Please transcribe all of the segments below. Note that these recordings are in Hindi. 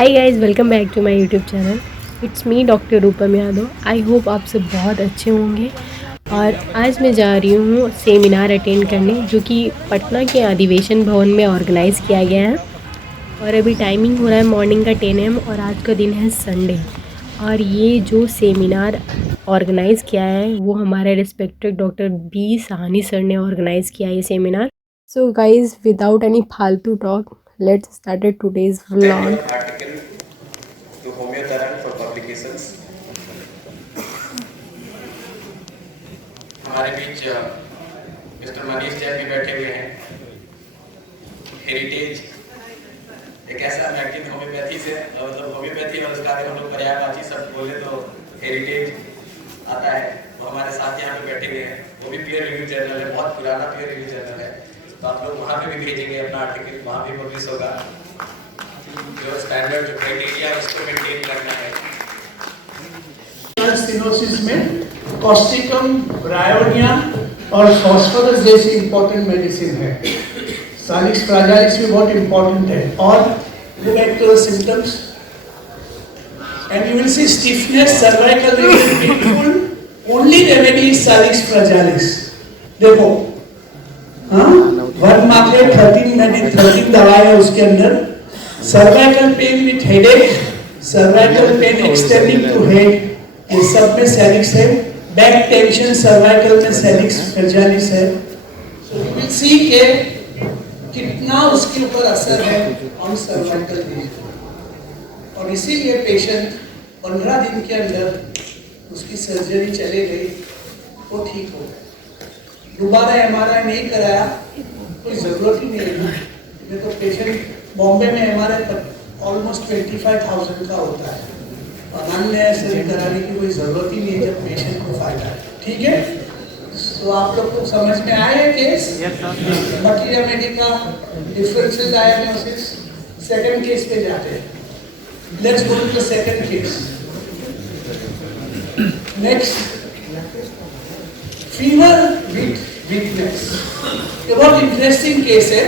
Hi guys, welcome back to my YouTube channel. It's me doctor Rupam Yadav. I hope आप सब बहुत अच्छे होंगे। और आज मैं जा रही हूँ सेमिनार अटेंड करने, जो कि पटना के अधिवेशन भवन में ऑर्गेनाइज़ किया गया है। और अभी टाइमिंग हो रहा है मॉर्निंग का 10 AM और आज का दिन है संडे। और ये जो सेमिनार ऑर्गेनाइज़ किया है वो हमारे respected doctor B Sahni sir ने ऑर्गेनाइज़ किया है ये seminar. So guys, without any फालतू talk, let's start today's vlog. to Homeotherapy for publications. हमारे बीच मिस्टर मनीष जैन भी बैठे हुए हैं। हेरिटेज एक ऐसा मैगजीन होम्योपैथी से मतलब होम्योपैथी और उसका हम लोग पर्यायवाची सब बोले तो हेरिटेज आता है। वो हमारे साथ यहाँ पे बैठे हुए हैं। वो भी पीयर रिव्यू जर्नल है, बहुत पुराना पीयर रिव्यू जर्नल है। तो आप लोग वहाँ पे भी भेजेंगे अपना आर्टिकल, वहाँ भी पब्लिश होगा। जो स्टैंडर्ड जो क्राइटेरिया उसको मेंटेन करना है। स्टेनोसिस में कॉस्टिकम, ब्रायोनिया और फॉस्फोरस जैसी इंपॉर्टेंट मेडिसिन है। सालिक्स फ्राजाइलिस भी बहुत इंपॉर्टेंट है। और look at the symptoms and you will see stiffness, cervical region painful. Only remedy is salix fragilis. देखो, हाँ, 1 मार्क है, 13 दवाई है उसके अंदर। Cervical pain with headache, cervical pain extending to head, ये सब में सैलिक्स है। बैक टेंशन, सर्वाइकल में सैलिक्स फ्राजाइलिस है। सो यू विल सी के कितना उसके ऊपर असर है ऑन सर्वाइकल रीजन। और इसीलिए पेशेंट 15 दिन के अंदर उसकी सर्जरी चले गई, वो ठीक हो गया। दोबारा MRI नहीं कराया, कोई जरूरत ही नहीं है। मैं तो पेशेंट बॉम्बे में MRI ऑलमोस्ट 25,000 का होता है और अन्य सर्जरी कराने की कोई जरूरत ही नहीं है जब पेशेंट को फायदा है। ठीक है, तो आप लोग को समझ में आया case? Materia medica differential diagnosis. Second case पे जाते हैं। Let's go to the second case. Next, fever with weakness. ये बहुत इंटरेस्टिंग केस है,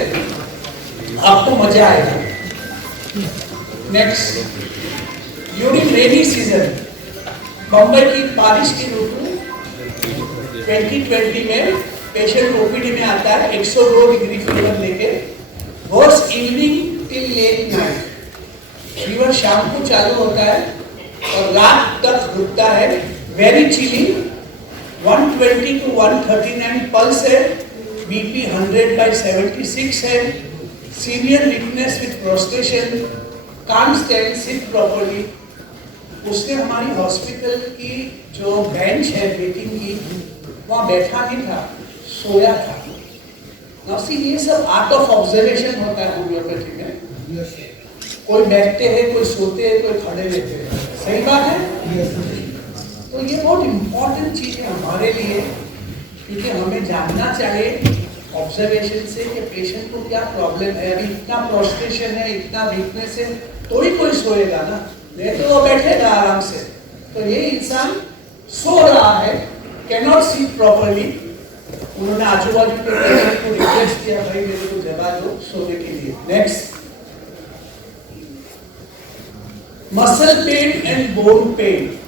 आपको मजा आएगा। Next, during rainy season, Bombay की बारिश की ऋतु 2020 में पेशेंट OPD में आता है 102 डिग्री फीवर लेके। Worse evening till late night. Fever शाम को चालू होता है और रात तक रुकता है। वेरी चिली, 120 to 139 पल्स है। BP 100/76 है। Severe weakness with prostration, can't stand, sit properly. उसने हमारी हॉस्पिटल की जो बेंच है वेटिंग की, वहाँ बैठा नहीं था, सोया था। नाउ ये सब आर्ट ऑफ ऑब्जर्वेशन होता है होम्योपैथी में। कोई बैठते हैं, कोई सोते हैं, कोई खड़े रहते हैं। सही बात है। तो ये बहुत इंपॉर्टेंट चीज है हमारे लिए, क्योंकि हमें जानना चाहिए ऑब्जर्वेशन से कि पेशेंट को क्या प्रॉब्लम है। अभी इतना प्रोस्ट्रेशन है, इतना वीकनेस है, तो ही कोई सोएगा ना, नहीं तो वो बैठेगा आराम से। तो ये इंसान सो रहा है, कैनॉट सीट प्रॉपर्ली। उन्होंने आजू बाजू के पेशेंट को रिक्वेस्ट किया, भाई मेरे को जगह दो सोने के लिए। Next, muscle pain and bone pain.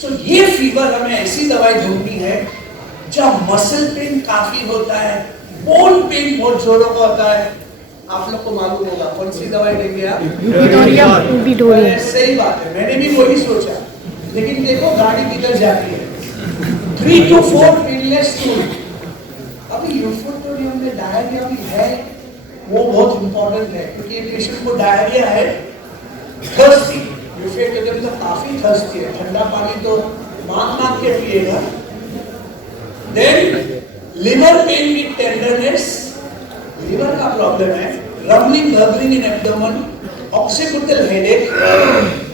So ये फीवर हमें ऐसी दवाई ढूंढनी है जब मसल पेन काफी होता है, बोन पेन बहुत जोरों का होता है। आप लोग को मालूम होगा कौन सी दवाई देंगे आप? विटोरिया। सही बात है, मैंने भी वही सोचा। लेकिन देखो गाड़ी किधर जाती है। 3 to 4 पेनलेस टूल। अभी यूफोटोरियम में डायरिया भी है, वो बहुत इंपॉर्टेंट है, क्योंकि पेशेंट को डायरिया है। थर्स्टी, यूफोटोरियम तो काफी थर्स्टी है, ठंडा पानी तो मांग के पिएगा। Then liver pain with tenderness, liver का प्रॉब्लम है। Rumbling, gargling in abdomen, occipital headache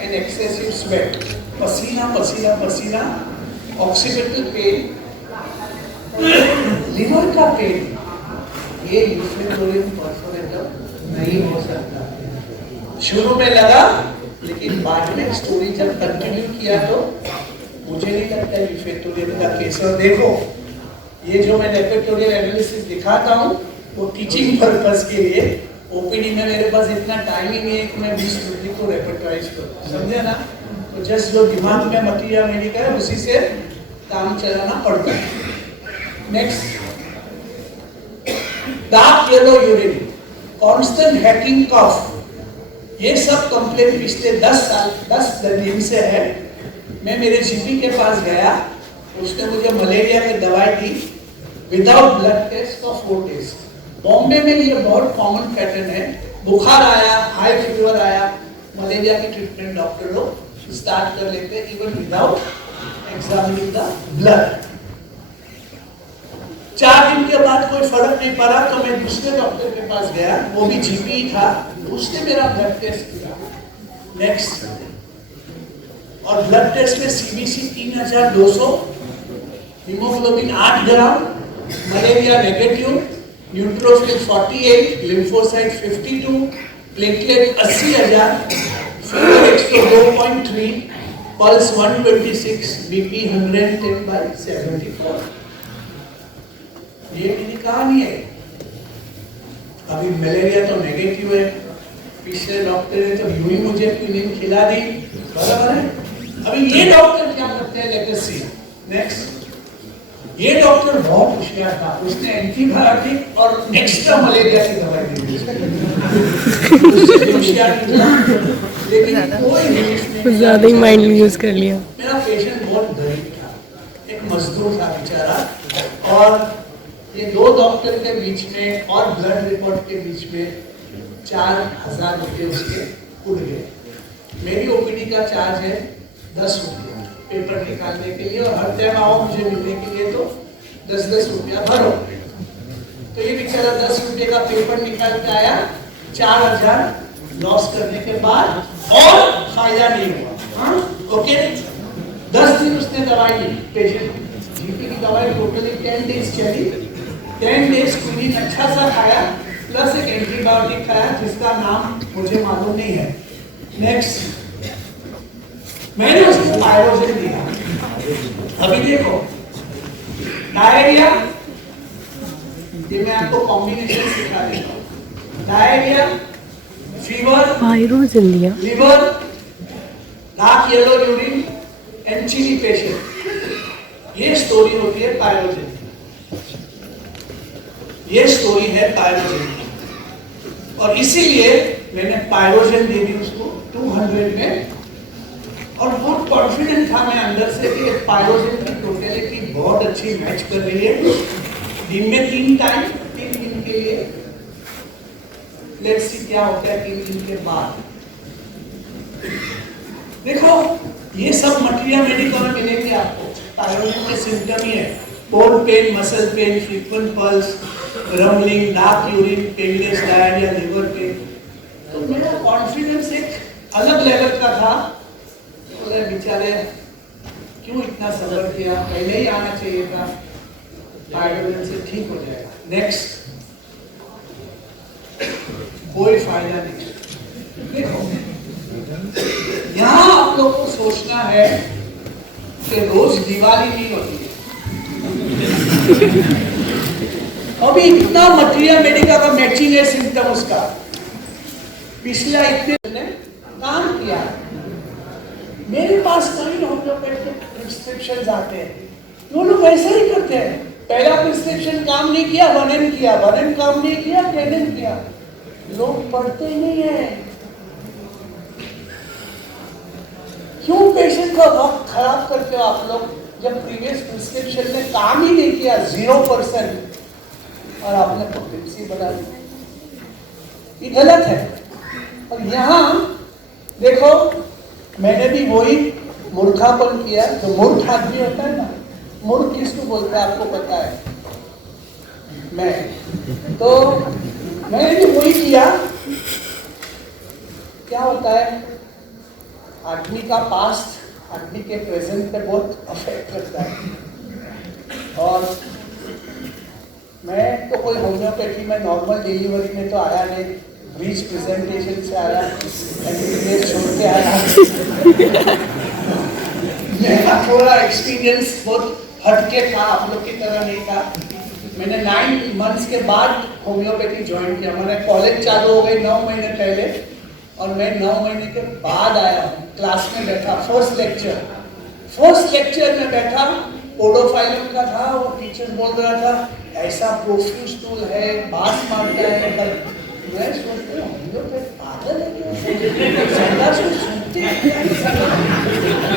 and excessive sweat, पसीना पसीना पसीना, ऑक्सीपिटल पेन, लिवर का पेन। ये यूफोटोरियम परफोरेटम नहीं हो सकता। शुरू में लगा, लेकिन बाद में स्टोरी जब कंटिन्यू किया तो मुझे नहीं लगता यूफोटोरियम का केस। और देखो, ये जो मैं रेपर्टोरियल एनालिसिस दिखाता हूँ वो टीचिंग पर्पस के लिए, ओपीडी में मेरे पास इतना टाइम ही नहीं है कि मैं 20 रुपये को रेपर्टाइज करूँ, समझे ना? तो जस्ट जो दिमाग में मटीरियल मेडिकल है उसी से काम चलाना पड़ता है। Next, dark yellow urine, constant hacking cough, ये सब कंप्लेंट पिछले 10 दिन से है। मैं मेरे जीपी के पास गया, उसने मुझे मलेरिया की दवाई दी without blood test for 4 days. Bombay में ये बहुत कॉमन पैटर्न है, बुखार आया, हाई फीवर आया, मलेरिया की ट्रीटमेंट डॉक्टर लोग स्टार्ट कर लेते हैं even without examining the blood. 4 दिन के बाद कोई फर्क नहीं पड़ा तो मैं दूसरे डॉक्टर के पास गया, वो भी जीपी था, उसने मेरा ब्लड टेस्ट किया। नेक्स्ट, और ब्लड टेस्ट में CBC 3200, haemoglobin 8 gram, malaria negative, neutrophil 48, lymphocyte 52, platelet 80,000, fever 102.3, pulse 126, BP 110/74। ये मेरी कहानी है। अभी मलेरिया तो नेगेटिव है, पिछले डॉक्टर ने तो यूं ही मुझे क्विनिन खिला दी, बराबर है। अभी ये डॉक्टर क्या करते हैं, लेट अस सी। नेक्स्ट, ये डॉक्टर बहुत होशियार था, उसने एंटीबायोटिक और एक्स्ट्रा मलेरिया की दवाई दी। लेकिन कोई ज्यादा ही माइंड यूज कर लिया। मेरा पेशेंट बहुत गरीब था, एक मजदूर था बेचारा, और ये 2 डॉक्टर के बीच में और ब्लड रिपोर्ट के बीच में 4,000 रुपये उसके उड़ गए। मेरी ओपीडी का चार्ज है 10 रुपये पेपर निकालने के लिए, और हर टाइम आओ मुझे मिलने के लिए तो 10-10 रुपया भरो। तो ये बेचारा 10 रुपये का पेपर निकाल के आया, 4,000 लॉस करने के बाद और फायदा नहीं हुआ। हाँ, ओके। 10 दिन उसने दवाई ली, पेशेंट जीपी की दवाई टोटली 10 डेज चली। 10 डेज क्विनिन अच्छा सा खाया, प्लस एक एंटीबायोटिक खाया जिसका नाम मुझे मालूम नहीं है। नेक्स्ट, मैंने उसको पायरोजेन दिया। अभी देखो, डायरिया, ये मैं आपको कॉम्बिनेशन सिखा देता हूँ। डायरिया, फीवर, पायरोजेन दिया, liver, dark yellow urine, antennae patient, ये स्टोरी होती है पायरोजेन की। ये स्टोरी है पायरोजेन की, और इसीलिए मैंने पायरोजेन दे दी उसको 200 में, और बहुत कॉन्फिडेंट था मैं अंदर से कि पायरोजेन की टोटलिटी बहुत अच्छी मैच कर रही है। दिन में 3 टाइम, 3 दिन के लिए। लेट्स सी क्या होता है 3 दिन के बाद। देखो, ये सब मटेरियल मेडिकल में मिलेंगे आपको। पायरोजेन के सिम्टम ही है bone pain, muscle pain, frequent pulse, rumbling, dark urine, painless diarrhoea, liver pain. तो मेरा कॉन्फिडेंस एक अलग लेवल का था। बेचारे क्यों इतना सफर किया, पहले ही आना चाहिए था, पायरोजेन से ठीक हो जाएगा। नेक्स्ट, कोई फायदा नहीं। देखो, यहाँ आप लोग को सोचना है कि रोज दिवाली नहीं होती है। अभी इतना मटेरियल मेडिकल का मैचिंग है सिम्टम उसका, पिछला इतने ने काम किया। मेरे पास कई होम्योपैथिक प्रिस्क्रिप्शंस आते हैं, वो लोग वैसे ही करते हैं। पहला प्रिस्क्रिप्शन काम नहीं किया, 1M किया, 1M काम नहीं किया, 10M किया। लोग पढ़ते ही नहीं है। क्यों पेशेंट का वक्त खराब करते हो आप लोग, जब प्रीवियस प्रिस्क्रिप्शन में काम ही नहीं किया 0%, और आपने पोटेंसी बना दी? ये गलत है। और यहाँ देखो, मैंने भी वही मूर्खापन किया जो मूर्ख आदमी होता है ना। मूर्ख किसको बोलते हैं आपको पता है? मैं तो मैंने भी वही किया। क्या होता है, आदमी का पास्ट आदमी के प्रेजेंट पे बहुत अफेक्ट करता है। और मैं तो कोई होम्योपैथी में नॉर्मल डिलीवरी में तो आया नहीं, ब्रीच प्रेजेंटेशन से आया, एमबीबीएस छोड़ के आया। मेरा थोड़ा एक्सपीरियंस बहुत हटके था, आप लोग की तरह नहीं था। मैंने 9 मंथ्स के बाद होम्योपैथी ज्वाइन किया। मैंने कॉलेज चालू हो गई 9 महीने पहले और मैं 9 महीने के बाद आया हूँ। क्लास में बैठा, फर्स्ट लेक्चर में बैठा, पोडोफाइलम का था। वो टीचर बोल रहा था ऐसा प्रोफ्यूज टूल है, बास मारता है। मैं सोचता हूँ हम लोग पागल है क्या? संडास को सुनते हैं,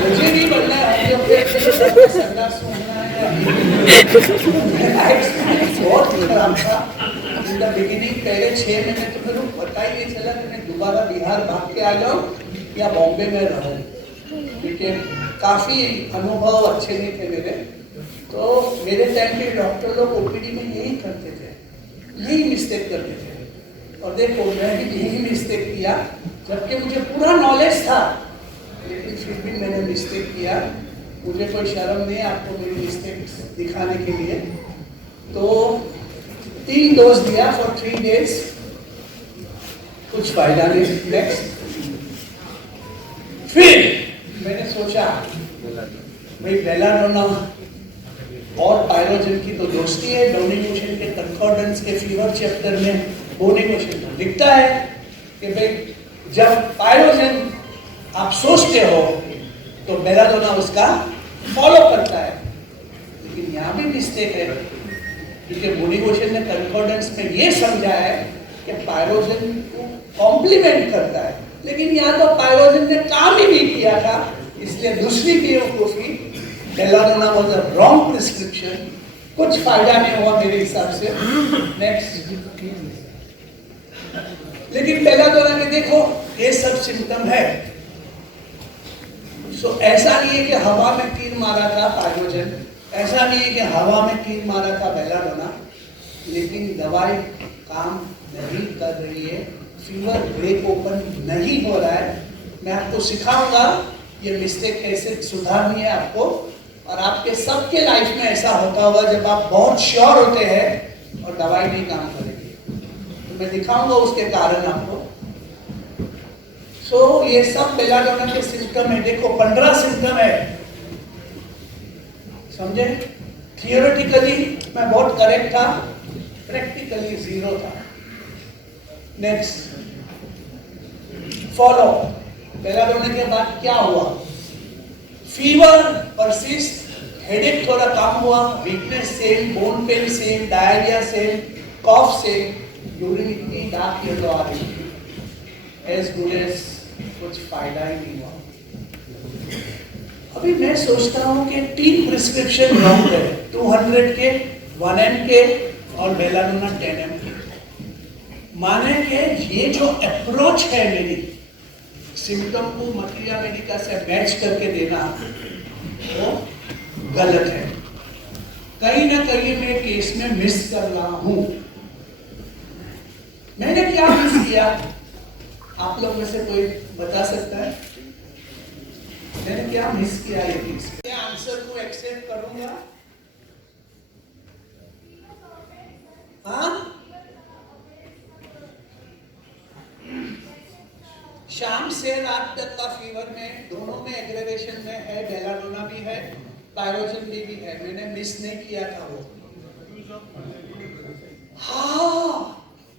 मुझे नहीं बनना है होम्योपैथी, संडास सुनना है। बहुत खराब था इन द बिगिनिंग। पहले 6 महीने तो मेरे को पता ही नहीं चला कि मैं दोबारा बिहार भाग के आ जाऊँ या बॉम्बे में रहूँ, क्योंकि काफ़ी अनुभव अच्छे नहीं थे मेरे। तो मेरे टाइम पे डॉक्टर लोग ओपीडी में यही करते थे, यही मिस्टेक करते थे। और देखो मैं भी यही मिस्टेक किया, जबकि मुझे पूरा नॉलेज था, लेकिन फिर भी मैंने मिस्टेक किया। मुझे कोई शर्म नहीं आपको मेरी मिस्टेक दिखाने के लिए। तो 3 डोज दिया फॉर 3 डेज, कुछ फायदा नहीं। नेक्स्ट फिर मैंने सोचा भाई बेलाडोना और पायरोजन की तो दोस्ती है। डोनिगेशन के कंकॉर्डेंस के फीवर चैप्टर में डोनिगेशन लिखता है कि भाई जब पायरोजन आप सोचते हो तो बेलाडोना उसका फॉलो करता है। लेकिन यहाँ भी मिस्टेक है, क्योंकि डोनिगेशन ने कंकॉर्डेंस में ये समझा है कि पायरोजन को कॉम्प्लीमेंट करता है, लेकिन यहाँ तो पायरोजन ने काम ही नहीं किया था। इसलिए दूसरी बेवकूफी, belladonna was a wrong prescription. कुछ फायदा नहीं हुआ मेरे हिसाब से। नेक्स्ट, लेकिन बेलाडोना में देखो ये सब सिम्टम है। सो ऐसा नहीं है कि हवा में तीर मारा था पायरोजन, ऐसा नहीं है कि हवा में तीर मारा था बेलाडोना, लेकिन दवाई काम नहीं कर रही है, फीवर ब्रेक ओपन नहीं हो रहा है। मैं आपको सिखाऊंगा ये मिस्टेक कैसे सुधारनी है आपको। और आपके सबके लाइफ में ऐसा होता होगा जब आप बहुत श्योर होते हैं और दवाई नहीं काम करेगी। तो मैं दिखाऊंगा उसके कारण आपको। सो ये सब बेलाडोना के सिम्टम है। देखो 15 सिम्टम है, समझे? थियोरेटिकली मैं बहुत करेक्ट था, प्रैक्टिकली 0 था। Next, follow. बेलाडोना के बाद क्या हुआ? फीवर परसिस्ट, हेडेक थोड़ा कम हुआ, weakness same, bone pain same, diarrhoea same, cough same, urine इतनी डार्क येलो आ रही थी, एज गुड एज कुछ फायदा ही नहीं हुआ। अभी मैं सोचता हूँ कि 3 प्रिस्क्रिप्शन रॉन्ग है, 200 के, 1M के और बेलाडोना 10M के। माने कि ये जो अप्रोच है मेरी, सिम्टम को मटेरिया मेडिका से मैच करके देना, वो गलत है। कहीं ना कहीं मैं केस में मिस कर रहा हूं। मैंने क्या मिस किया? आप लोग में से कोई बता सकता है मैंने क्या मिस किया? ये केस में आंसर को एक्सेप्ट करूंगा। हाँ, शाम से रात तक का फीवर में, दोनों में एग्रेवेशन में है, बेलाडोना भी है, पायरोजन भी है। मैंने मिस नहीं किया था वो। हाँ,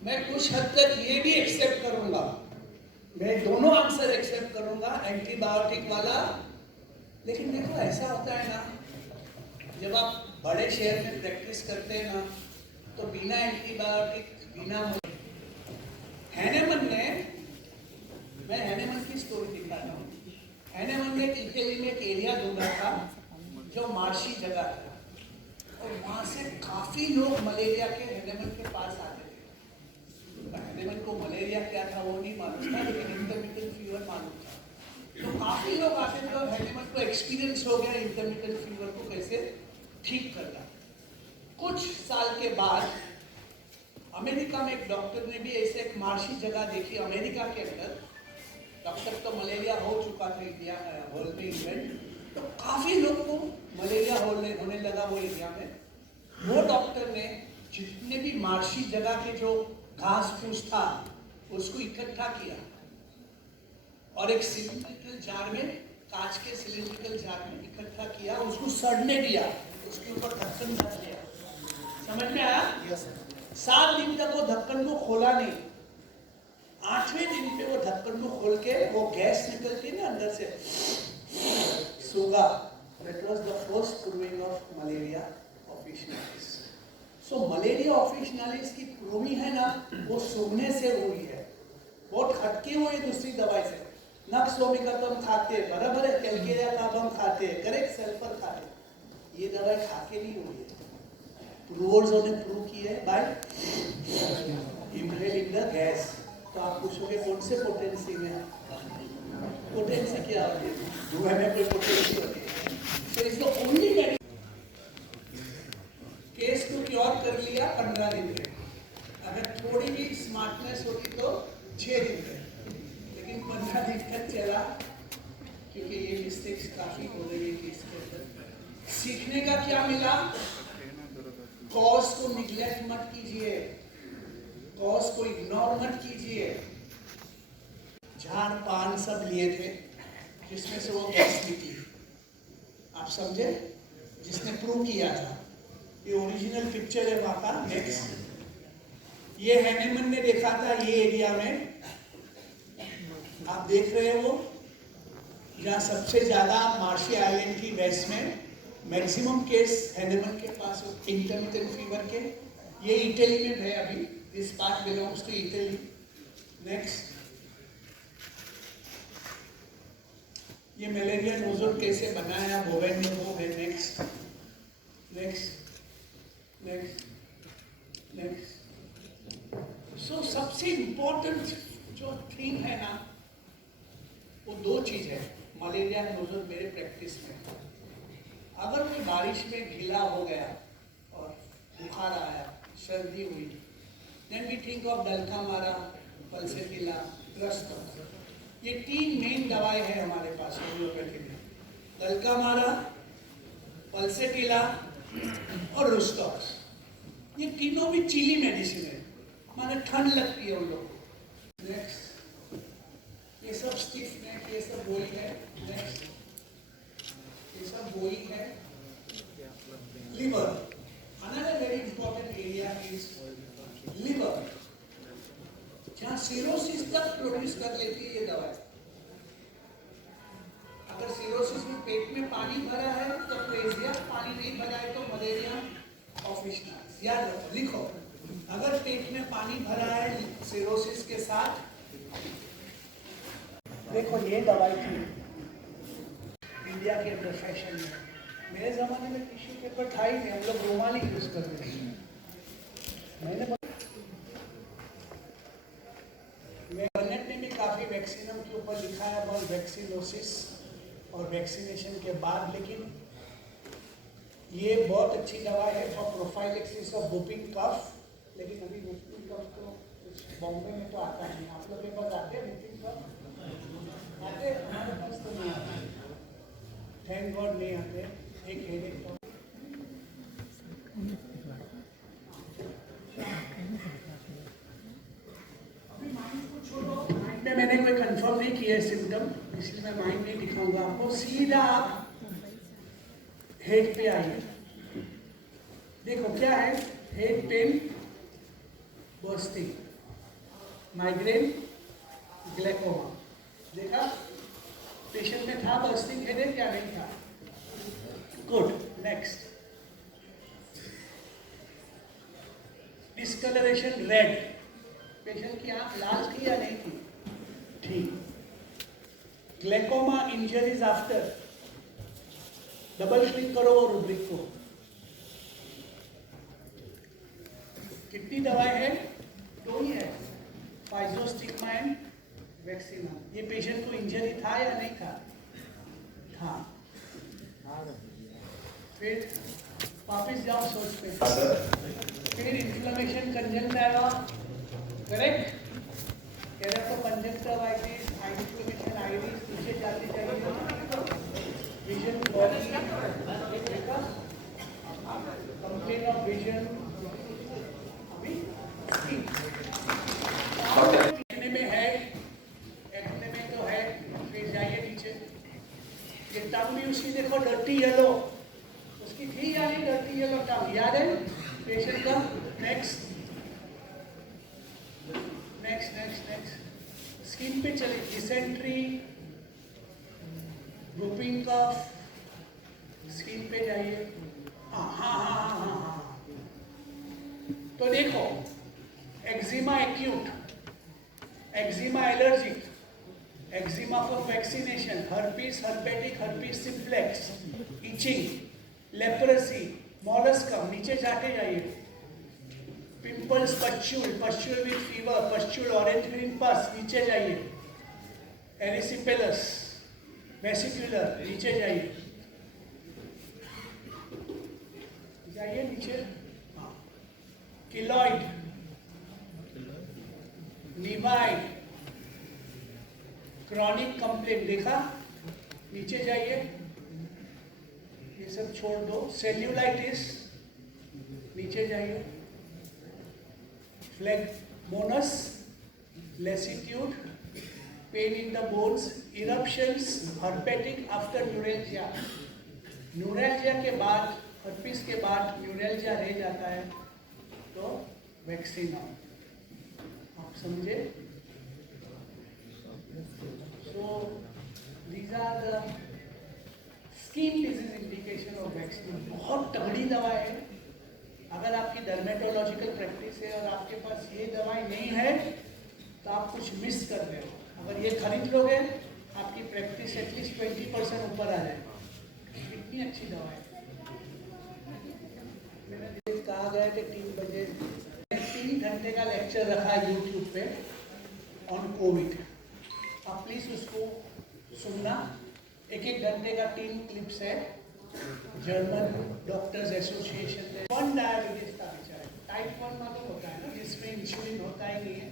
मैं कुछ हद तक ये भी एक्सेप्ट करूंगा, मैं दोनों आंसर एक्सेप्ट करूंगा, एंटीबायोटिक वाला। लेकिन देखो ऐसा होता है ना, जब आप बड़े शहर में प्रैक्टिस करते हैं ना, तो बिना एंटीबायोटिक, बिना हैनेमन ने, मैं हैनेमन की स्टोरी दिखाता हूँ। हैनेमन ने इटली में एक एरिया ढूंढा था जो मार्शी जगह था, और वहाँ से काफी लोग मलेरिया के हैनेमन के पास आते थे। हैनेमन को मलेरिया क्या था वो नहीं मालूम था, लेकिन इंटरमिटेंट फीवर मालूम था। तो काफी लोग आते थे और हैनेमन को एक्सपीरियंस हो गया इंटरमिटेंट फीवर को कैसे ठीक करना। कुछ साल के बाद अमेरिका में एक डॉक्टर ने भी ऐसे एक मार्शी जगह देखी अमेरिका के अंदर। तब तक तो मलेरिया हो चुका था इंडिया वर्ल्ड में इवेंट, तो काफी लोग को मलेरिया होने लगा वो एरिया में। वो डॉक्टर ने जितने भी मार्शी जगह के जो घास फूस था उसको इकट्ठा किया और एक सिलिंड्रिकल जार में, कांच के सिलिंड्रिकल जार में इकट्ठा किया, उसको सड़ने दिया, उसके ऊपर ढक्कन ढक दिया। समझ में आया? 7 दिन तक वो ढक्कन को खोला नहीं, 8वें दिन पे वो ढक्कन को खोल के वो गैस निकलती है ना अंदर से, सूगा। That was the first proving of malaria officinalis. So malaria officinalis की प्रूवी है ना, वो सूंघने से हुई है, बहुत हटके हुए दूसरी दवाई से। नक्सोमिकतम खाते हैं, बराबर है, कैलकेरिया कार्बम खाते हैं, करेक्ट, सल्फर खाते हैं, ये दवाई खा के नहीं हुई है। प्रूवर्स ने प्रूव की है बाय इनहेलिंग द गैस। तो आप पूछोगे कौन से पोटेंसी में? पोटेंसी क्या होती है? धुएं में कोई पोटेंसी होती है? तो इसको ओनली मेडिसिन। केस को क्योर कर लिया 15 दिन में, अगर थोड़ी भी स्मार्टनेस होती तो 6 दिन में, लेकिन 15 दिन तक चला, क्योंकि ये मिस्टेक्स काफी हो रही है केस के अंदर। सीखने का क्या मिला? कॉज को निग्लेक्ट मत कीजिए, कॉज को इग्नोर मत कीजिए। झाड़ पान सब लिए थे जिसमें से वो गैस निकली, आप समझे, जिसने प्रूव किया था। ये ओरिजिनल पिक्चर है वहां का। नेक्स्ट, ये हैनेमन ने देखा था ये एरिया में, आप देख रहे हो, जहां सबसे ज्यादा मार्शी आइलैंड की वेस्ट में मैक्सिमम केस हैनेमन के पास इंटरमिटेंट फीवर के। ये इटली में है अभी, this part belongs to Italy. Next, ये मलेरिया नोजल कैसे बनाया, बोवेन में वो है। Next next next next. So सबसे इंपॉर्टेंट जो थीम है ना, वो 2 चीज है मलेरिया नोजल मेरे प्रैक्टिस में। अगर कोई बारिश में गीला हो गया और बुखार आया, सर्दी हुई, then we think of dulcamara, pulsatilla, rhus tox. ये 3 मेन दवाई है हमारे पास होम्योपैथी में, डल्कामारा, पल्सेटिला और रुस्टॉक्स। ये तीनों भी चिली मेडिसिन है, माने ठंड लगती है उन लोगों को। नेक्स्ट, ये सब स्टिफ नेक, ये सब बोई है। नेक्स्ट, ये सब बोई है। Liver, another very important area is liver, जहां सिरोसिस तक प्रोड्यूस कर लेती है ये दवाई। अगर सिरोसिस में पेट में पानी भरा है तो प्लेजिया, पानी नहीं भरा है तो मलेरिया ऑफिशिनल्स। याद रखो, लिखो, अगर पेट में पानी भरा है सिरोसिस के साथ, देखो ये दवाई थी इंडिया के अंदर फैशन में। मेरे जमाने में टिश्यू पेपर था ही नहीं, हम लोग रुमाल ही यूज करते थे। मैंने गवर्नमेंट ने भी काफी वैक्सीनों के ऊपर लिखा है अबाउट वैक्सीनोसिस और वैक्सीनेशन के बाद, लेकिन ये बहुत अच्छी दवा है फॉर प्रोफाइलेक्सिस ऑफ वुपिंग कफ। लेकिन अभी वुपिंग कफ तो बॉम्बे में तो आता नहीं, आप लोग के पास आते हैं वुपिंग कफ? आते, हमारे पास तो नहीं आते, थैंक गॉड नहीं आते। एक हेडेक तो मैंने कोई कंफर्म नहीं किया है सिम्टम, इसलिए मैं माइंड नहीं दिखाऊंगा आपको। सीधा आप हेड पे आइए, देखो क्या है, head pain, bursting, migraine, glaucoma. देखा पेशेंट में था बर्स्टिंग हेडेक या नहीं था? Good. Next, discoloration red, patient की आंख लाल थी या नहीं थी? ठीक। Glaucoma injuries after, double click करो और रुब्रिक को। कितनी दवाई है? 2 ही है, फाइजोस्टिग्मा एंड वैक्सीना। ये पेशेंट को इंजरी था या नहीं था? था। फिर वापिस जाओ सोच पे, फिर inflammation conjunctiva, correct, keratoconjunctivitis, inflammation iris, नीचे जाती जाएगी, vision body, complain of vision, अभी देखने में है, देखने में तो है। फिर जाइए नीचे, ये टंग भी उसकी देखो डर्टी येलो, उसकी थी या नहीं डर्टी येलो टंग, याद है पेशेंट का? नेक्स्ट, स्किन पे चले, डिसेंट्री, व्हूपिंग कफ, स्किन पे जाइए। हाँ हाँ हाँ हाँ हाँ हाँ। तो देखो, eczema acute, eczema allergic, eczema for vaccination, herpes herpetic, herpes simplex, itching, leprosy, molluscum, नीचे जाके जाइए। Pimples, pustule, pustule with fever, pustule orange green pus, नीचे जाइए। एरिसिपेलस, वेसिकुलर, नीचे जाइए, जाइए नीचे। हाँ, किलॉइड, लीवाइड, क्रॉनिक कंप्लेंट, देखा, नीचे जाइए, ये सब छोड़ दो। सेल्यूलाइटिस, नीचे जाइए। Phlegmonous, lassitude, pain in the bones, eruptions, herpetic after neuralgia, neuralgia के बाद, हर्पिस के बाद न्यूरेल्जिया रह जाता है तो वैक्सीन आओ। आप समझे? So these are the skin disease indication of vaccine। बहुत तगड़ी दवा है। अगर आपकी डर्मेटोलॉजिकल प्रैक्टिस है और आपके पास ये दवाई नहीं है तो आप कुछ मिस कर रहे हो। अगर ये खरीद लोगे आपकी प्रैक्टिस एटलीस्ट 20% ऊपर आ जाएगी। इतनी अच्छी दवा है। मैंने कहा गया कि 3 बजे 3 घंटे का लेक्चर रखा यूट्यूब पे ऑन कोविड। आप प्लीज उसको सुनना। 1-1 घंटे का 3 क्लिप्स है। जर्मन डॉक्टर्स एसोसिएशन ने 1 डायबिटीज का विचार है। टाइप 1 मालूम होता है ना, जिसमें इंसुलिन होता ही नहीं है,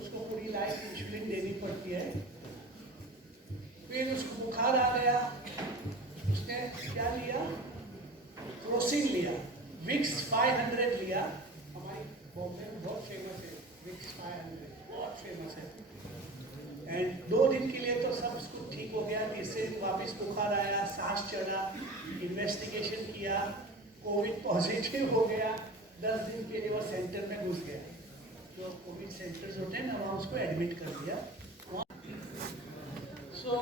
उसको पूरी लाइफ इंसुलिन देनी पड़ती है। फिर उसको बुखार आ गया, उसने क्या लिया, क्रोसिन लिया, विक्स 500 लिया। हमारी बॉम्बे में बहुत फेमस है विक्स 500, बहुत फेमस है। एंड 2 दिन के लिए तो सब कुछ ठीक हो गया। तीसरे दिन वापस बुखार आया, सांस चढ़ा, इन्वेस्टिगेशन किया, कोविड पॉजिटिव हो गया। 10 दिन के लिए वो सेंटर में घुस गया। जो कोविड सेंटर्स होते हैं ना, वहाँ उसको एडमिट कर दिया। सो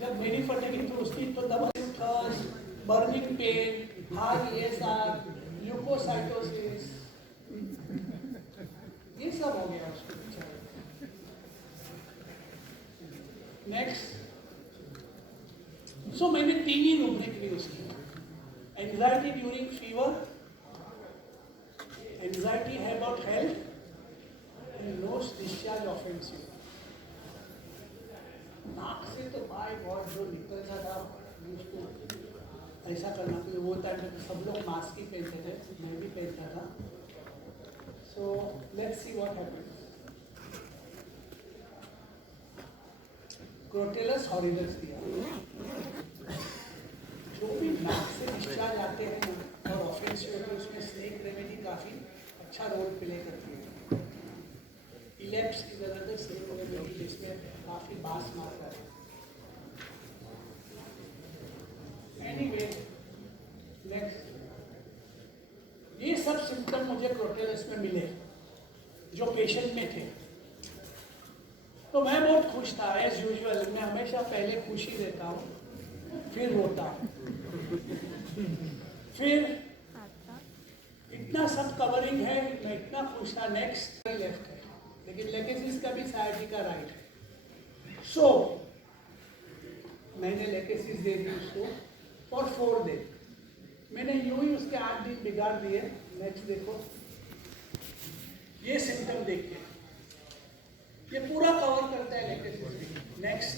जब मेरी फटेगी तो उसकी तो दवा, burning pain, high ESR, leucocytosis, ये सब हो गया उसको बेचारे। नेक्स्ट, सो मैंने 3 ही रूब्रिक ली उसकी। एंजाइटी ड्यूरिंग फीवर, एंजाइटी है about health, and nose discharge offensive. नाक से तो बाय गॉड जो निकलता था उसको ऐसा करना, क्योंकि वो टाइम में सब लोग मास्क ही पहनते थे, मैं भी पहनता था। So let's see what happens. Crotalus horridus दिया। जो भी नाक से डिस्चार्ज आते हैं और ऑफेंसिव होते हैं, उसमें स्नेक रेमेडी काफ़ी अच्छा रोल प्ले करती है। Ellipse is another snake remedy जिसमें काफ़ी बास मारता है। एनीवे, नेक्स्ट, ये सब सिम्टम मुझे क्रोटेलस में मिले जो पेशेंट में थे, तो मैं बहुत खुश था। एज यूजुअल मैं हमेशा पहले खुश ही रहता हूँ, फिर रोता हूँ। फिर इतना सब कवरिंग है, मैं इतना खुश था। नेक्स्ट लेफ्ट है, लेकिन लेकेसिस का भी साइड का राइट है। सो मैंने लेकेसिस दे दी उसको फॉर 4 दिन। मैंने यूं ही उसके 8 दिन बिगाड़ दिए। नेक्स्ट देखो, ये सिम्टम देखिए, ये पूरा कवर करता है लेकेसिस। नेक्स्ट,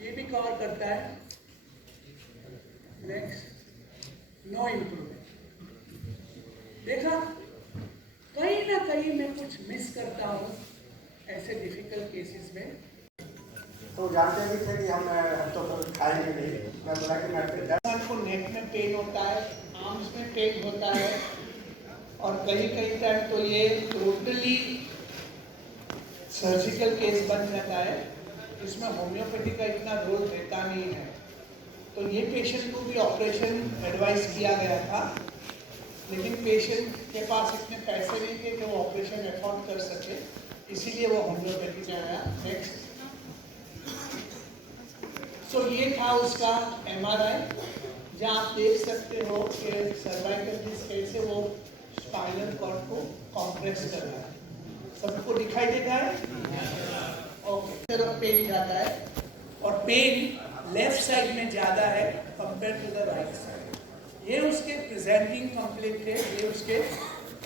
ये भी कवर करता है। Next, no improvement. देखा, कहीं ना कहीं मैं कुछ मिस करता हूँ ऐसे डिफिकल्ट केसेस में। तो जानते भी थे कि हम तो खाएंगे नहीं। मैं बोला कि मैं को नेक में पेन होता है, आर्म्स में पेन होता है, और कहीं कहीं टाइम तो ये टोटली सर्जिकल केस बन जाता है। इसमें होम्योपैथी का इतना रोल रहता नहीं है। तो ये पेशेंट को भी ऑपरेशन एडवाइस किया गया था, लेकिन पेशेंट के पास इतने पैसे नहीं थे कि वो ऑपरेशन एफोर्ड कर सके। इसीलिए वो होम्योपैथी में आया। नेक्स्ट, सो ये था उसका MRI, जहाँ आप देख सकते हो कि सर्वाइकल डिस्क कैसे वो स्पाइनल कॉर्ड को कॉम्प्रेस कर रहा है। सबको दिखाई देता है? ओके, तरफ पेन जाता है और पेन लेफ्ट साइड में ज्यादा है compare to the right side. ये उसके प्रेजेंटिंग कॉम्प्लेक्स थे, ये उसके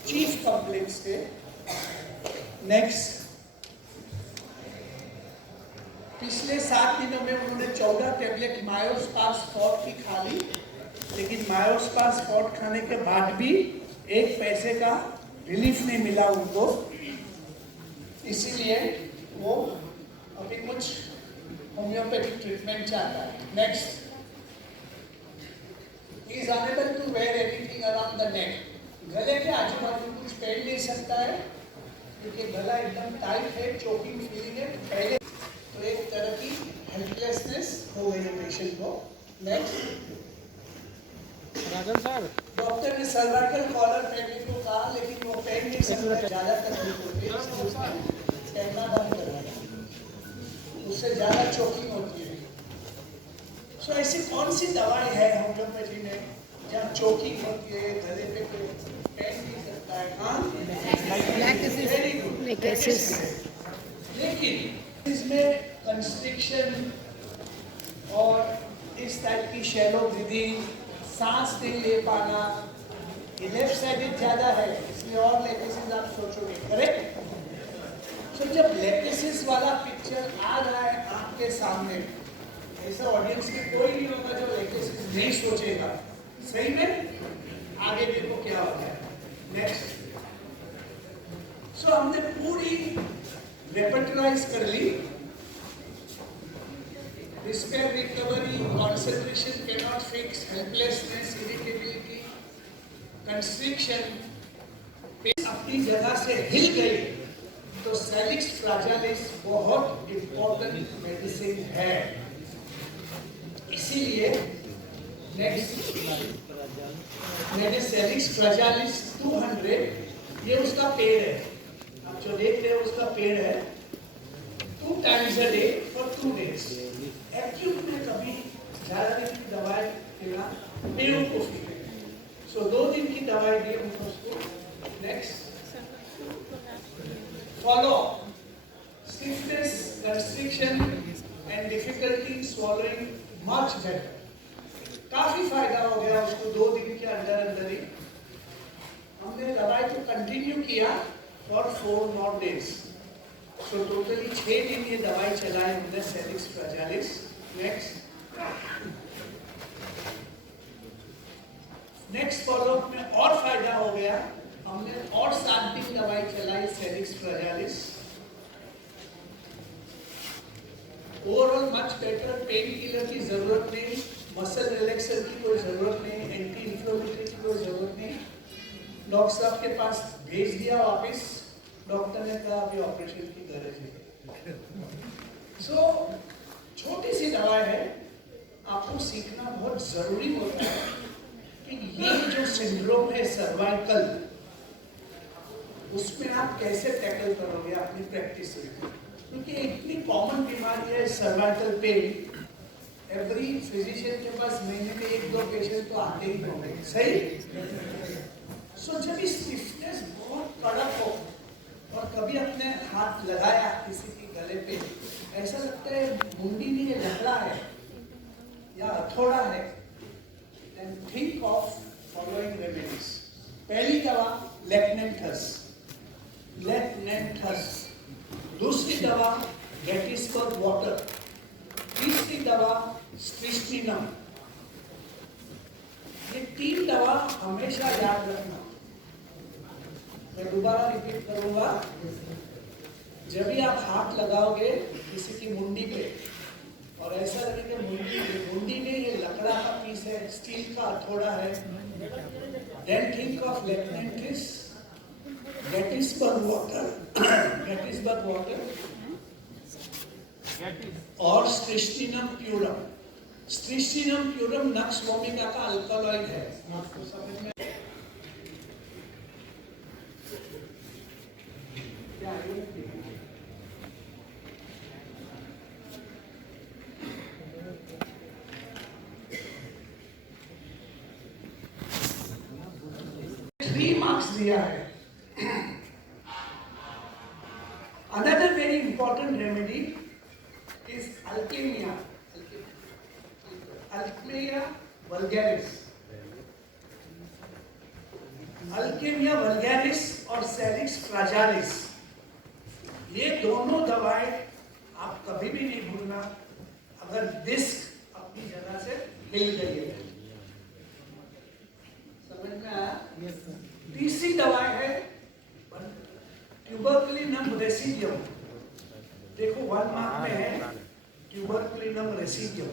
चीफ कॉम्प्लेक्स थे। नेक्स्ट, पिछले 7 दिनों में उन्होंने 14 टैबलेट मायोस्पास फॉर्ट की खा ली, लेकिन मायोस्पास फॉर्ट खाने के बाद भी 1 पैसे का रिलीफ नहीं मिला उनको, इसीलिए वो अभी कुछ होम्योपैथिक ट्रीटमेंट चाहता है। Next, he is unable to wear anything around the neck. गले के आजू बाजू कुछ पहन नहीं सकता है क्योंकि गला एकदम टाइट है, चोकिंग फीलिंग है। पहले तो एक तरह की हेल्पलेसनेस हो गई है पेशेंट को। नेक्स्ट, राजन सर, डॉक्टर ने सर्वाइकल कॉलर पहनने को कहा, लेकिन वो पहन नहीं सकता, ज्यादा तकलीफ होती है, इसलिए उसने पहनना बंद कर दिया, उससे ज्यादा चोकिंग होती है। सो ऐसी कौन सी दवाई है होम्योपैथी में जहाँ चोकिंग होती है, गले पे पहन नहीं सकता है? हाँ, वेरी गुड, लेकिन इसमें कंस्ट्रिक्शन और इस टाइप की शैलो ब्रीदिंग, सांस नहीं ले पाना, ये लेफ्ट साइडेड ज्यादा है, इसलिए और लेटेसिस आप सोचोगे, करेक्ट? तो जब लेटेसिस वाला पिक्चर आ रहा है आपके सामने, ऐसा ऑडियंस में कोई नहीं होगा जो लेटेसिस नहीं सोचेगा। सही में? आगे देखो क्या होता है। नेक्स्ट, सो हमने पूरी रेपर्टराइज कर ली। Despair, recovery, concentration, cannot fix, helplessness, irritability, constriction, pain अपनी जगह से हिल गई तो सैलिक्स फ्राजालिस बहुत इंपॉर्टेंट मेडिसिन है। इसीलिए नेक्स्ट, मैंने सैलिक्स फ्राजालिस 200, ये उसका पेड़ है, आप जो देख रहे हो उसका पेड़ है। 2 times a day for 2 days। Acute में कभी ज्यादा दिन की दवाई देना बेवकूफी है। सो 2 दिन की दवाई दी हमने उसको। Next, follow stiffness, constriction and difficulty swallowing much better. काफी फायदा हो गया उसको 2 दिन के अंदर ही। हमने दवाई को कंटिन्यू किया फॉर 4 more days। तो टोटली 6 दिन ये दवाई चलाए हमने सैलिक्स फ्राजालिस। नेक्स्ट फॉलोअप में और फायदा हो गया, हमने और 7 दिन दवाई चलाई salix fragilis. Overall much better, pain killer की जरूरत नहीं, मसल रिलैक्सर की कोई जरूरत नहीं, एंटी इंफ्लेमेटरी की कोई जरूरत नहीं। डॉक्टर साहब के पास भेज दिया वापस, डॉक्टर ने कहा अभी ऑपरेशन की गरज है। सो छोटी सी दवाई है, आपको सीखना बहुत जरूरी होता है कि ये जो सिंड्रोम है सर्वाइकल, उसमें आप कैसे टैकल करोगे अपनी प्रैक्टिस में, क्योंकि इतनी कॉमन बीमारी है सर्वाइकल पेन। एवरी फिजिशियन के पास महीने में 1-2 पेशेंट तो आते ही होंगे, सही? सो जब ये स्टिफनेस बहुत कड़क हो और कभी अपने हाथ लगाया किसी के गले पे, ऐसा लगता है मुंडी में ये लकड़ा है या हथौड़ा है, then think of following remedies। पहली दवा लेक्नेंथस, दूसरी दवा गेटिसबर्ग वाटर, तीसरी दवा स्ट्रिस्टिनम। ये 3 दवा हमेशा याद रखना। मैं दोबारा रिपीट करूंगा, जब भी आप हाथ लगाओगे किसी की मुंडी पे और ऐसा लगे कि मुंडी में ये लकड़ा का पीस है, स्टील का हथौड़ा है, then think of lachnanthes, Gettysburg water और स्ट्रिस्टिनम प्यूरम। स्ट्रिस्टिनम प्यूरम नक्स वोमिका का अल्कलॉइड है, आपको समझ में क्या है? 3 मार्क्स दिया है। Another very important remedy is alchemilla, alchemilla vulgaris, alchemilla vulgaris और सैलिक्स फ्लैजालिस, ये दोनों दवाएं आप कभी भी नहीं भूलना अगर डिस्क अपनी जगह से हिल गई है। समझ में आया? तीसरी दवाई है ट्यूबरकुलिनम रेसिडियम। देखो 1 मार्क में है ट्यूबरकुलिनम रेसिडियम।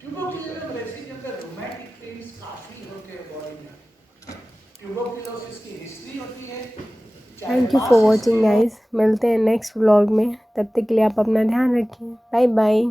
ट्यूबरकुलिनम रेसिडियम का रोमैटिक पेन्स काफी होते हैं बॉडी में। ट्यूबरकुलोसिस की हिस्ट्री होती है। Thank you for watching guys. मिलते हैं नेक्स्ट व्लॉग में, तब तक के लिए आप अपना ध्यान रखिए। Bye bye.